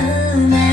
Oh.